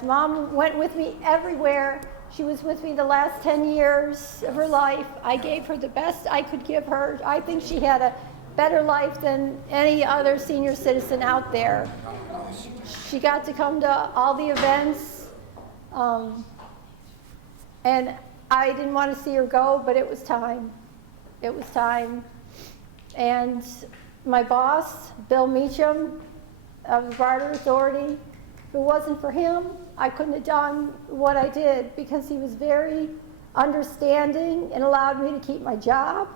best. Mom went with me everywhere. She was with me the last 10 years of her life. I gave her the best I could give her. I think she had a better life than any other senior citizen out there. She got to come to all the events, and I didn't want to see her go, but it was time. It was time. And my boss, Bill Meacham of the Barter Authority, if it wasn't for him, I couldn't have done what I did, because he was very understanding and allowed me to keep my job.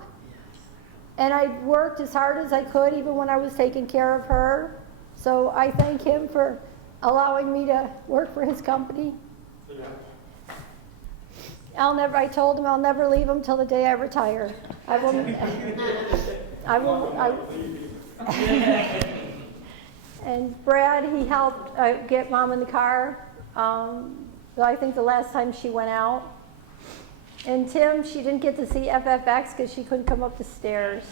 And I worked as hard as I could, even when I was taking care of her. So I thank him for allowing me to work for his company. I told him I'll never leave him till the day I retire. I will. And Brad, he helped get Mom in the car. I think the last time she went out. And Tim, she didn't get to see FFX because she couldn't come up the stairs.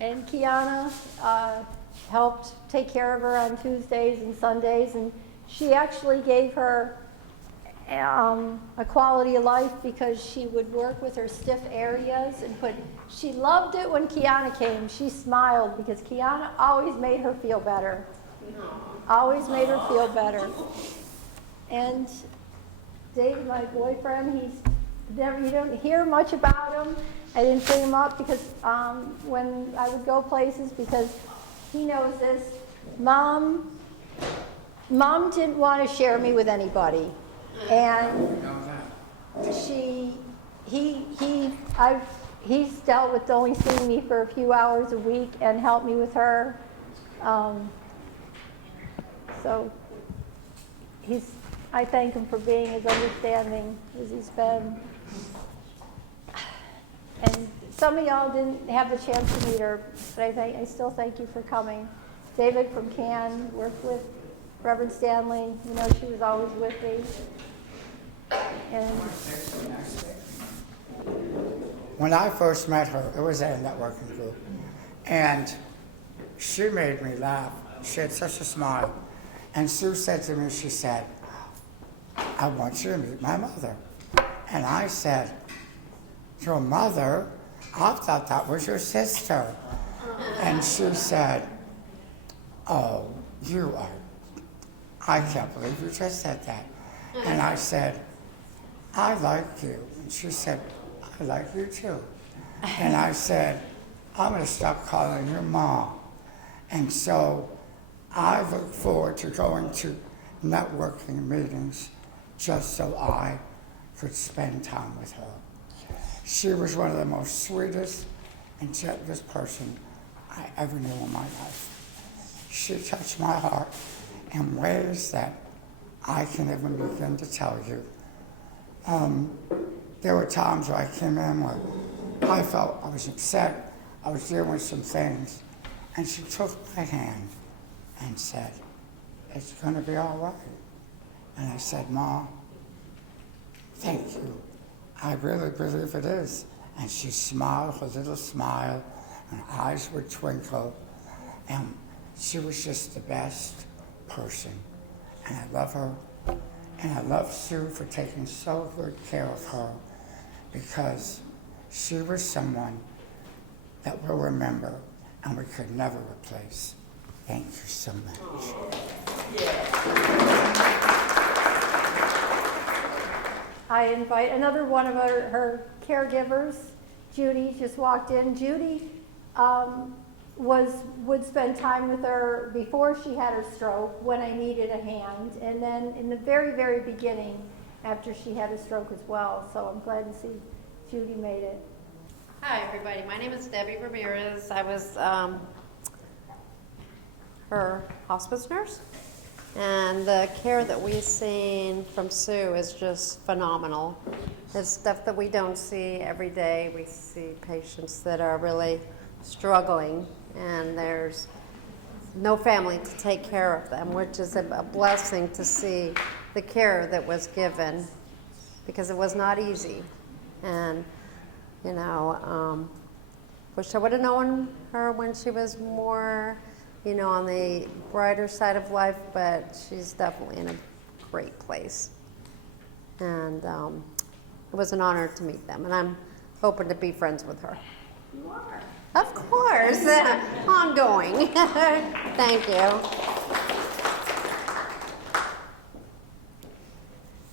And Kiana helped take care of her on Tuesdays and Sundays, and she actually gave her a quality of life, because she would work with her stiff areas and she loved it when Kiana came. She smiled because Kiana always made her feel better. Always made her feel better. And Dave, my boyfriend, you don't hear much about him. I didn't bring him up because when I would go places, because he knows this. Mom didn't want to share me with anybody. And he's dealt with only seeing me for a few hours a week and helped me with her. So I thank him for being as understanding as he's been. And some of y'all didn't have the chance to meet her, but I still thank you for coming. David from Cannes worked with Reverend Stanley. You know, she was always with me. And when I first met her, it was at a networking group, and she made me laugh. She had such a smile. And Sue said to me, she said, "I want you to meet my mother." And I said, "Your mother? I thought that was your sister." And she said, "Oh, you are, I can't believe you just said that." And I said, "I like you." And she said, "I like you too." And I said, "I'm going to stop calling you Mom." And so I look forward to going to networking meetings just so I could spend time with her. She was one of the most sweetest and gentlest person I ever knew in my life. She touched my heart in ways that I can't even begin to tell you. There were times where I came in where I felt I was upset, I was dealing with some things, and she took my hand and said, "It's going to be all right." And I said, "Mom, thank you. I really believe it is." And she smiled, her little smile, her eyes would twinkle, and she was just the best person. And I love her, and I love Sue for taking so good care of her, because she was someone that we'll remember and we could never replace. Thank you so much. I invite another one of her caregivers. Judy just walked in. Judy would spend time with her before she had her stroke when I needed a hand, and then in the very, very beginning after she had a stroke as well. So I'm glad to see Judy made it. Hi, everybody. My name is Debbie Ramirez. I was her hospice nurse, and the care that we've seen from Sue is just phenomenal. It's stuff that we don't see every day. We see patients that are really struggling, and there's no family to take care of them, which is a blessing to see the care that was given, because it was not easy. And wish I would have known her when she was more you know, on the brighter side of life, but she's definitely in a great place. And it was an honor to meet them, and I'm hoping to be friends with her. You are. Of course, ongoing. Thank you.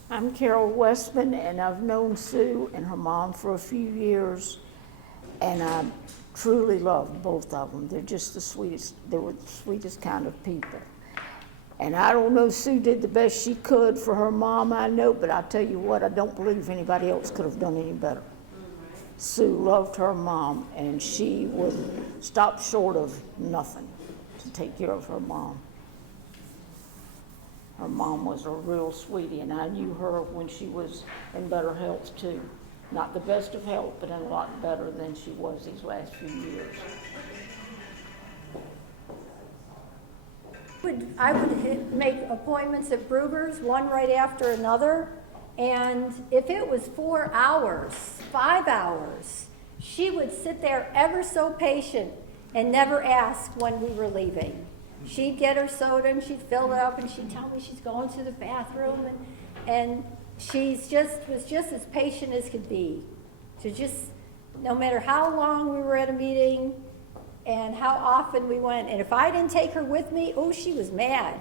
I'm Carol Westman, and I've known Sue and her mom for a few years, and I truly love both of them. They're just the sweetest, they were the sweetest kind of people. And I don't know, Sue did the best she could for her mom, I know, but I tell you what, I don't believe anybody else could have done any better. Sue loved her mom, and she would stop short of nothing to take care of her mom. Her mom was a real sweetie, and I knew her when she was in better health too. Not the best of health, but in a lot better than she was these last few years. I would make appointments at Brugger's, one right after another, and if it was 4 hours, 5 hours, she would sit there ever so patient and never ask when we were leaving. She'd get her soda and she'd fill it up and she'd tell me she's going to the bathroom, and was just as patient as could be. To just, no matter how long we were at a meeting and how often we went, and if I didn't take her with me, oh, she was mad.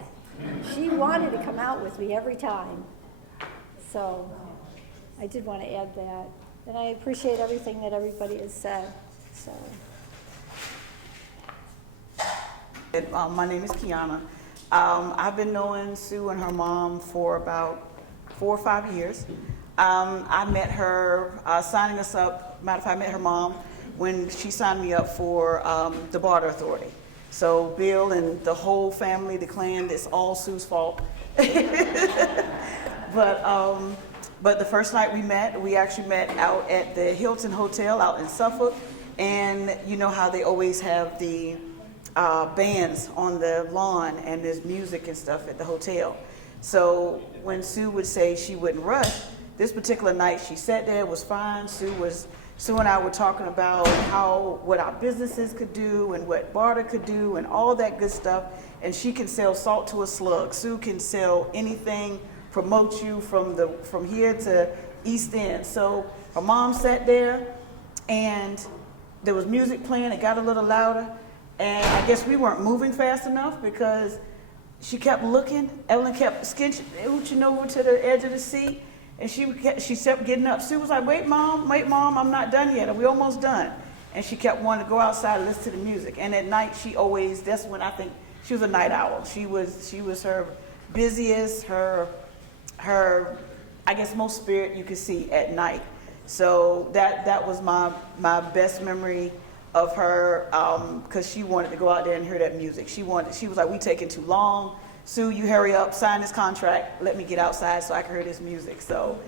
She wanted to come out with me every time. So I did want to add that. And I appreciate everything that everybody has said. So. My name is Kiana. I've been knowing Sue and her mom for about 4 or 5 years. I met her signing us up. Matter of fact, I met her mom when she signed me up for the Barter Authority. So Bill and the whole family, the clan, it's all Sue's fault. But the first night we actually met out at the Hilton Hotel out in Suffolk. And you know how they always have the bands on the lawn, and there's music and stuff at the hotel. So when Sue would say she wouldn't rush, this particular night she sat there, was fine. Sue and I were talking about what our businesses could do and what Barter could do and all that good stuff. And she can sell salt to a slug. Sue can sell anything, promote you from here to East End. So her mom sat there, and there was music playing. It got a little louder. And I guess we weren't moving fast enough because she kept looking. Evelyn kept scooching over to the edge of the seat, and she kept getting up. Sue was like, wait, mom, I'm not done yet. Are we almost done? And she kept wanting to go outside and listen to the music. And at night, that's when I think she was a night owl. She was her busiest, her I guess most spirit you could see at night. So that was my best memory of her, because she wanted to go out there and hear that music. She was like, we taking too long. Sue, you hurry up, sign this contract, let me get outside so I can hear this music. So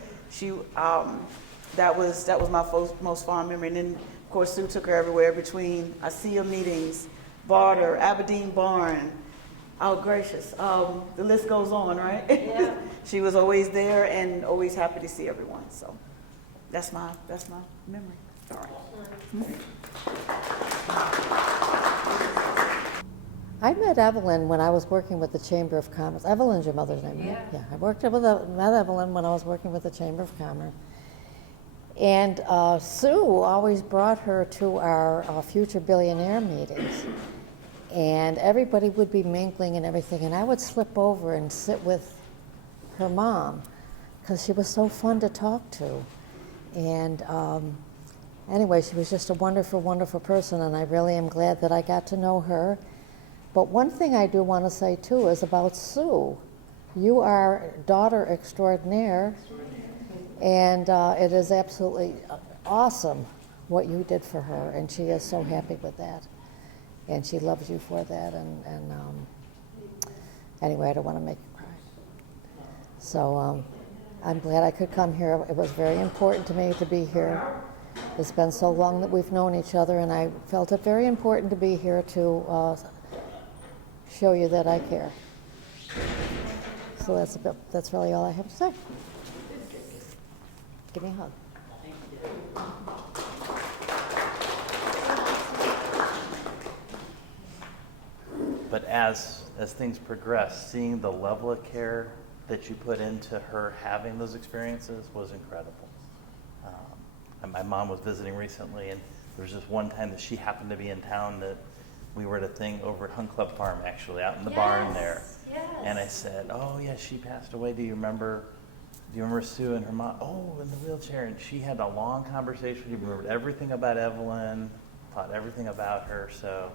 that was my most fond memory. And then of course Sue took her everywhere between ASEA meetings, Barter, Aberdeen Barn. Oh gracious, the list goes on, right? Yeah. She was always there and always happy to see everyone. So that's my memory. All right. I met Evelyn when I was working with the Chamber of Commerce. Evelyn's your mother's name, right? Yeah. I met Evelyn when I was working with the Chamber of Commerce. And Sue always brought her to our future billionaire meetings. And everybody would be mingling and everything. And I would slip over and sit with her mom because she was so fun to talk to. And anyway, she was just a wonderful, wonderful person, and I really am glad that I got to know her. But one thing I do want to say, too, is about Sue. You are daughter extraordinaire, and it is absolutely awesome what you did for her, and she is so happy with that. And she loves you for that, and anyway, I don't want to make you cry. So I'm glad I could come here. It was very important to me to be here. It's been so long that we've known each other, and I felt it very important to be here to show you that I care. So that's really all I have to say. Give me a hug. But as things progressed, seeing the level of care that you put into her having those experiences was incredible. And my mom was visiting recently, and there was just one time that she happened to be in town that we were at a thing over at Hunt Club Farm, actually, out in the barn there. Yes. And I said, "Oh yeah, she passed away. Do you remember Sue and her mom? Oh, in the wheelchair." And she had a long conversation. She remembered everything about Evelyn, thought everything about her. So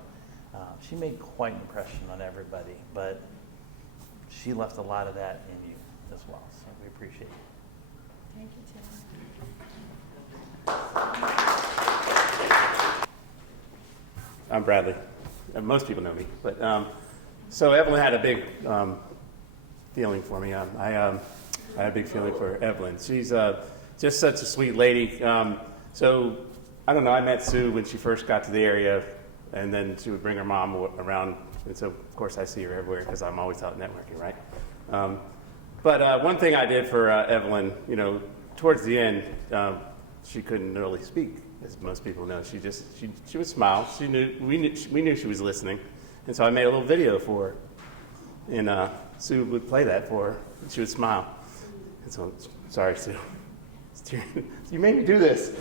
she made quite an impression on everybody. But she left a lot of that in you as well. So we appreciate it. Thank you, Tim. I'm Bradley. Most people know me, but so Evelyn had a big feeling for me. I had a big feeling for Evelyn. She's just such a sweet lady. So I don't know. I met Sue when she first got to the area, and then she would bring her mom around, and so of course I see her everywhere because I'm always out networking, right? But one thing I did for Evelyn, towards the end, she couldn't really speak, as most people know. She would smile. We knew she was listening, and so I made a little video for her, and Sue would play that for her, and she would smile. And so, sorry, Sue, you made me do this.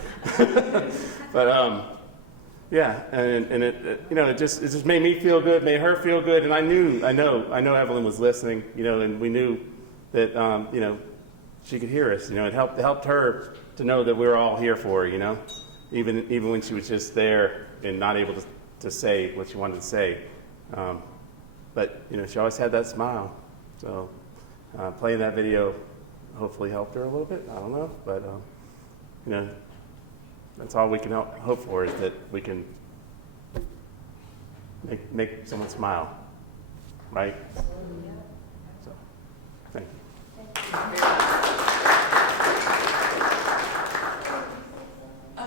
But yeah, and it just made me feel good, made her feel good, and I know Evelyn was listening, and we knew that she could hear us. It helped her to know that we were all here for her, even when she was just there and not able to say what she wanted to say. But she always had that smile. So playing that video hopefully helped her a little bit. I don't know, but that's all we can hope for, is that we can make someone smile, right? So, thank you.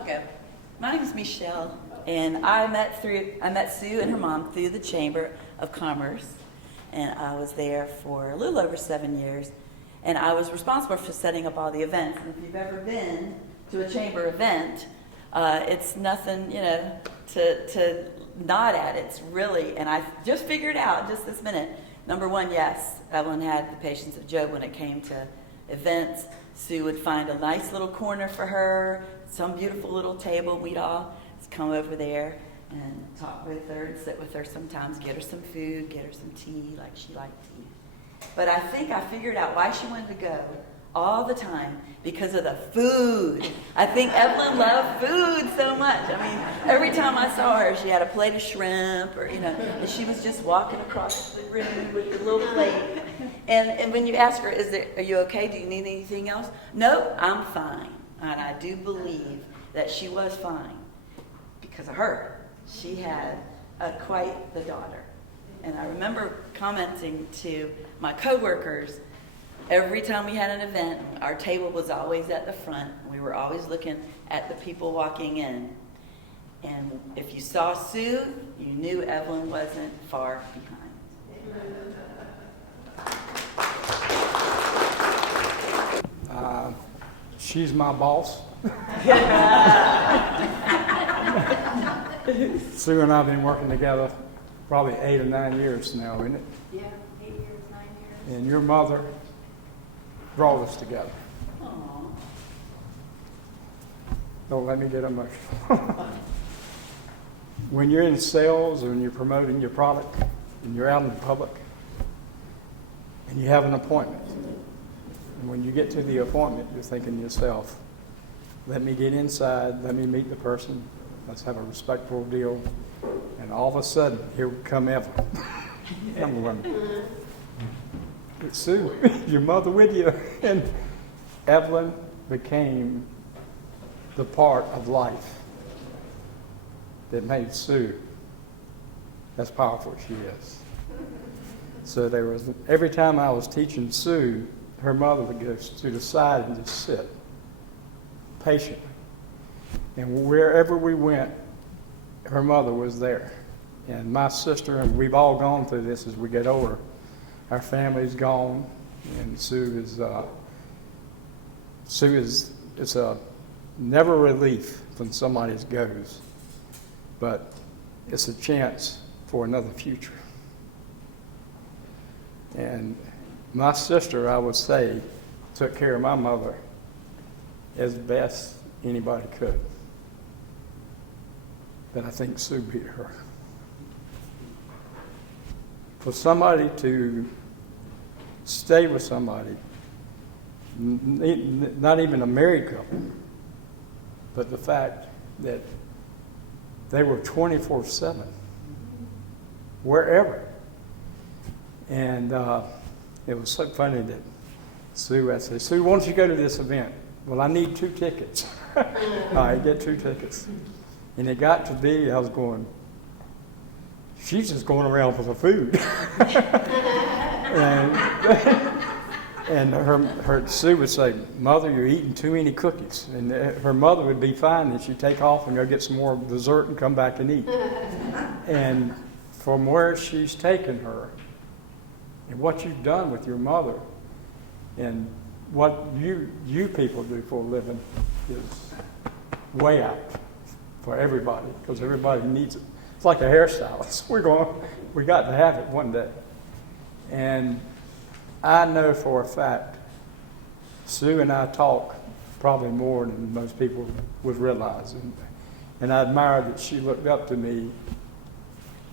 Okay, my name is Michelle, and I met Sue and her mom through the Chamber of Commerce, and I was there for a little over 7 years, and I was responsible for setting up all the events. And if you've ever been to a chamber event, it's nothing, to nod at. It's really, and I just figured out just this minute, number one, yes, Evelyn had the patience of Job when it came to events. Sue would find a nice little corner for her, some beautiful little table. We'd all come over there and talk with her and sit with her sometimes, get her some food, get her some tea, like she liked tea. But I think I figured out why she wanted to go all the time, because of the food. I think Evelyn loved food so much. I mean, every time I saw her, she had a plate of shrimp, or and she was just walking across the room with the little plate. And when you ask her, are you okay? Do you need anything else? No, I'm fine. And I do believe that she was fine because of her. She had quite the daughter. And I remember commenting to my coworkers, every time we had an event, our table was always at the front. We were always looking at the people walking in. And if you saw Sue, you knew Evelyn wasn't far behind. She's my boss. Sue and I have been working together probably 8 or 9 years now, isn't it? Yeah, 8 years, 9 years. And your mother brought us together. Aww. Don't let me get emotional. When you're in sales or when you're promoting your product and you're out in the public and you have an appointment, and when you get to the appointment, you're thinking to yourself, let me get inside, let me meet the person, let's have a respectful deal. And all of a sudden, here would come Evelyn. I'm wondering, Sue, your mother with you. And Evelyn became the part of life that made Sue as powerful as she is. So there was, every time I was teaching Sue, her mother would go to the side and just sit patiently. And wherever we went, her mother was there. And my sister, and we've all gone through this as we get older. Our family's gone, and Sue is, it's a never relief when somebody goes, but it's a chance for another future. And my sister, I would say, took care of my mother as best anybody could. But I think Sue beat her. For somebody to stay with somebody, not even a married couple, but the fact that they were 24/7, wherever. And it was so funny that Sue, I said, Sue, why don't you go to this event? Well, I need 2 tickets. All right, get 2 tickets. And it got to be, I was going, she's just going around for the food. and her Sue would say, Mother, you're eating too many cookies. And her mother would be fine, and she'd take off and go get some more dessert and come back and eat. And from where she's taken her, and what you've done with your mother, and what you people do for a living is way out for everybody, because everybody needs it. It's like a hairstylist. We got to have it one day. And I know for a fact, Sue and I talk probably more than most people would realize. And I admire that she looked up to me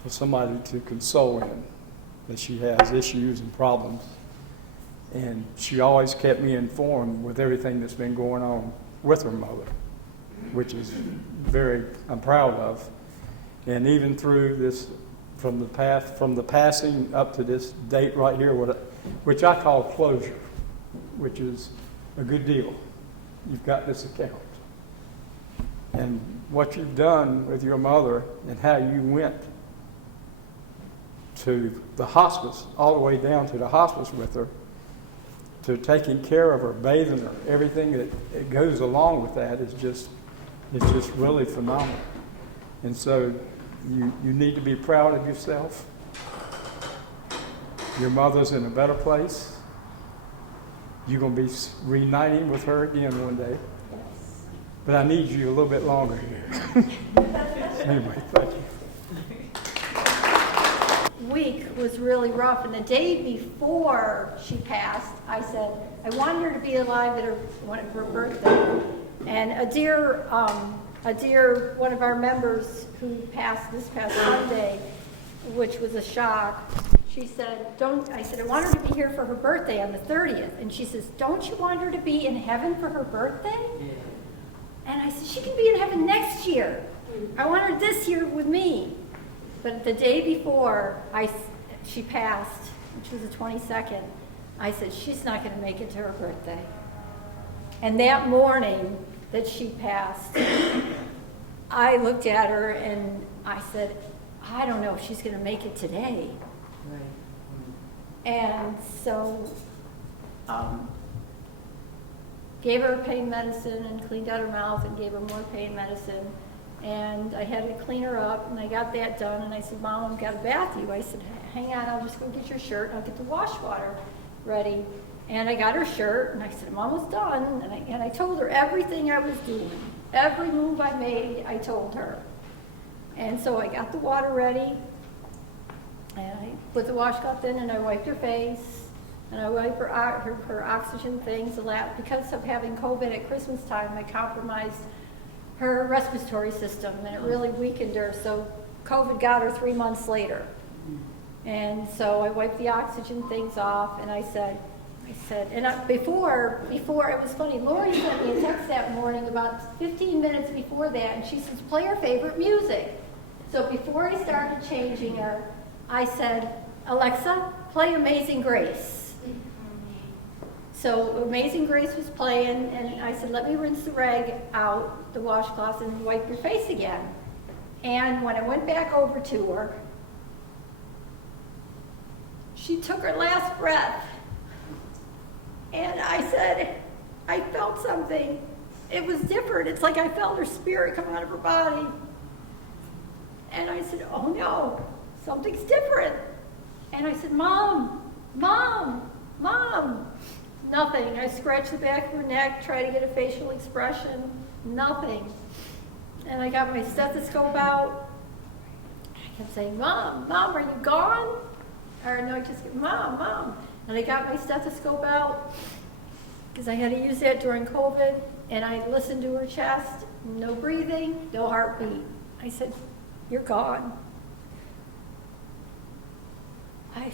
for somebody to console in, that she has issues and problems. And she always kept me informed with everything that's been going on with her mother, which is I'm proud of. And even through this, from the passing up to this date right here, which I call closure, which is a good deal. You've got this account. And what you've done with your mother and how you went to the hospice, all the way down to the hospice with her, to taking care of her, bathing her, everything that goes along with that is just really phenomenal. And so you need to be proud of yourself. Your mother's in a better place. You're going to be reuniting with her again one day. Yes. But I need you a little bit longer here. Anyway, thank you. Week was really rough, and the day before she passed, I said I wanted her to be alive at one of her birthday. And a dear one of our members who passed this past Sunday, which was a shock, she said, I said, I want her to be here for her birthday on the 30th. And she says, don't you want her to be in heaven for her birthday? Yeah. And I said, she can be in heaven next year. I want her this year with me. But the day before she passed, which was the 22nd, I said, she's not going to make it to her birthday. And that morning that she passed, I looked at her and I said, I don't know if she's going to make it today. Right. And so gave her pain medicine and cleaned out her mouth and gave her more pain medicine. And I had to clean her up, and I got that done. And I said, Mom, I've got to bath you. I said, hang on, I'll just go get your shirt, and I'll get the wash water ready. And I got her shirt, and I said, I'm almost done. And I told her everything I was doing. Every move I made, I told her. And so I got the water ready, and I put the washcloth in, and I wiped her face, and I wiped her oxygen things. Because of having COVID at Christmas time, I compromised her respiratory system, and it really weakened her. So COVID got her 3 months later. And so I wiped the oxygen things off, and I said, before it was funny, Lori sent me a text that morning about 15 minutes before that, and she says, play her favorite music. So before I started changing her, I said, Alexa, play Amazing Grace. So Amazing Grace was playing, and I said, let me rinse the rag out, the washcloth, and wipe your face again. And when I went back over to her, she took her last breath. And I said, I felt something. It was different. It's like I felt her spirit come out of her body. And I said, oh no, something's different. And I said, Mom, Mom, Mom. Nothing. I scratched the back of her neck, tried to get a facial expression. Nothing. And I got my stethoscope out. I kept saying, Mom, Mom, are you gone? or no, just, Mom, Mom. And I got my stethoscope out, because I had to use that during COVID, and I listened to her chest, no breathing, no heartbeat. I said, you're gone. I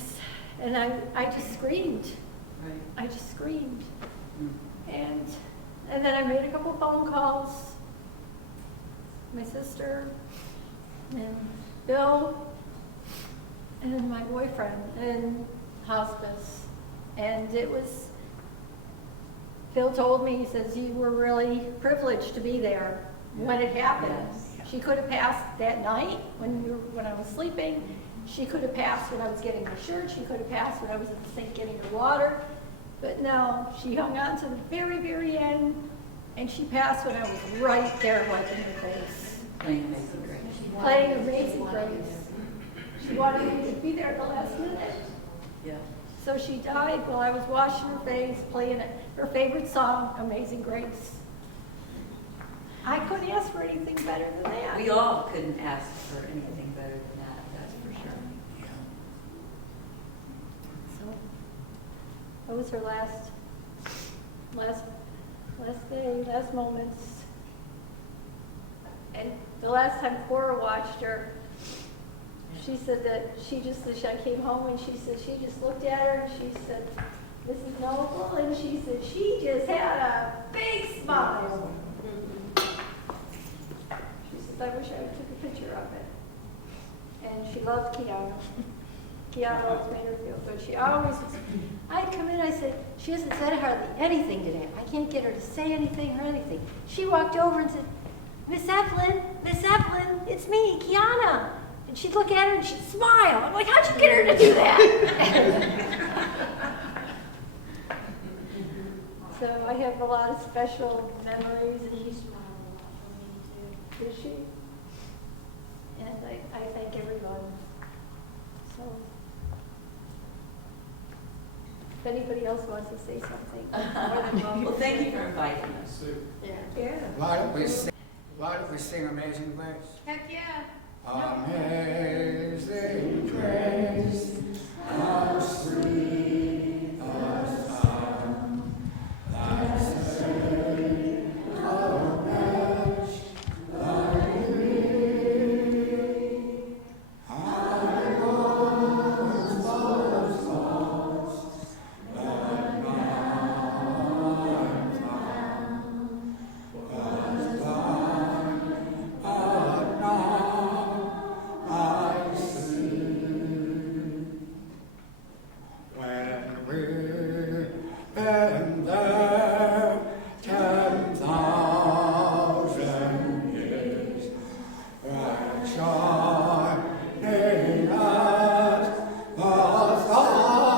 just screamed. Right. I just screamed. And then I made a couple phone calls. My sister and Bill and my boyfriend in hospice. And it was, Bill told me, he says, you were really privileged to be there when it happened. Yes. She could have passed that night when I was sleeping. She could have passed when I was getting my shirt. She could have passed when I was at the sink getting her water. But no, she hung on to the very, very end, and she passed when I was right there wiping her face. Playing Amazing Grace. Playing Amazing Grace. She wanted me to be there at the last minute. Yeah. So she died while I was washing her face, playing her favorite song, Amazing Grace. I couldn't ask for anything better than that. We all couldn't ask for anything better than that, that's for sure. So that was her last day, last moments. And the last time Cora watched her, she said that I came home and she said she just looked at her and she said, Mrs. Noble, and she said she just had a big smile. She says, I wish I took a picture of it. And she loved Kiana. Kiana always made her feel good. She always, I'd come in, I said, she hasn't said hardly anything today. I can't get her to say anything or anything. She walked over and said, Miss Evelyn, it's me, Kiana. And she'd look at her and she'd smile. I'm like, how'd you get her to do that? So I have a lot of special memories, and she smiled a lot for me too. Did she? And I thank everyone. So if anybody else wants to say something, more than welcome. Well, thank you for inviting us. Yeah. Why don't we sing Amazing Grace? Heck yeah. Amazing Grace, how sweet the sound that saved a wretch like me. I once was lost, but now I'm found. Was blind, but now I see. When we've been there 10,000 years, when shining at the sun,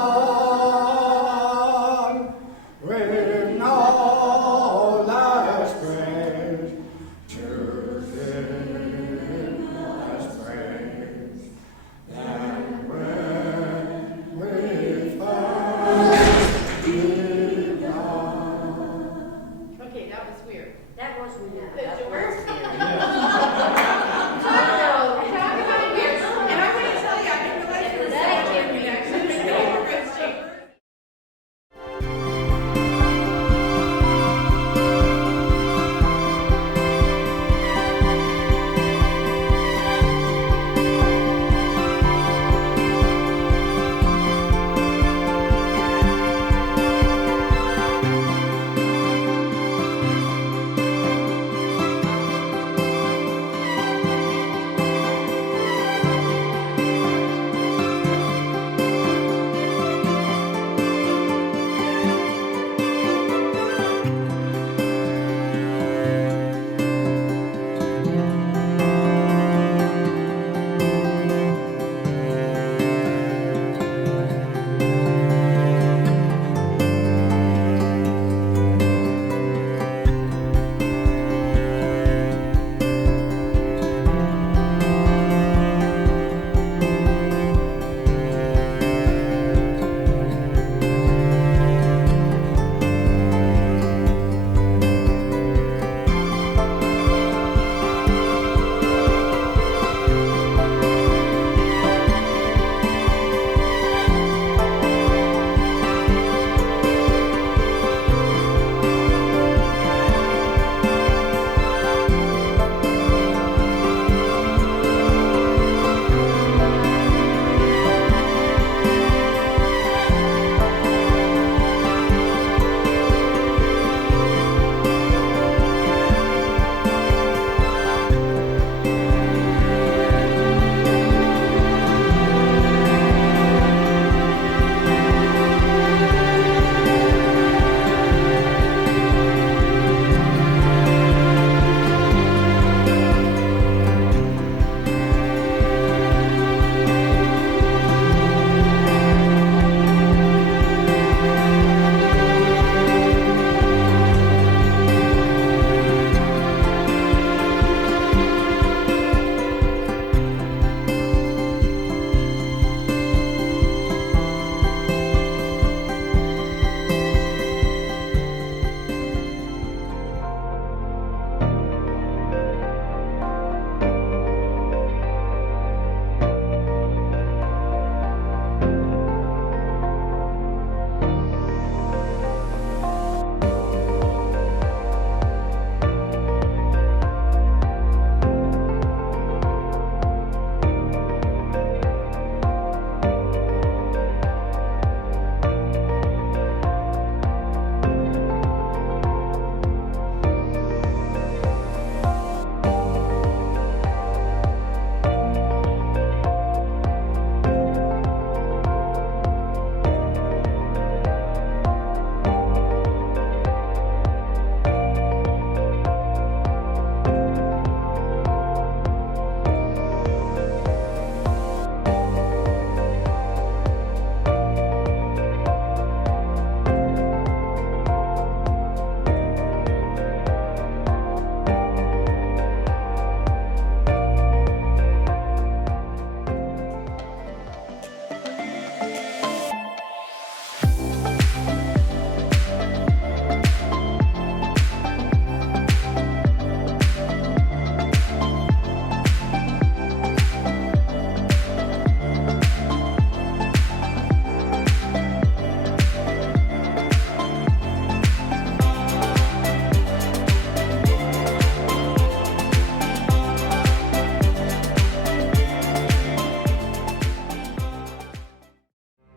we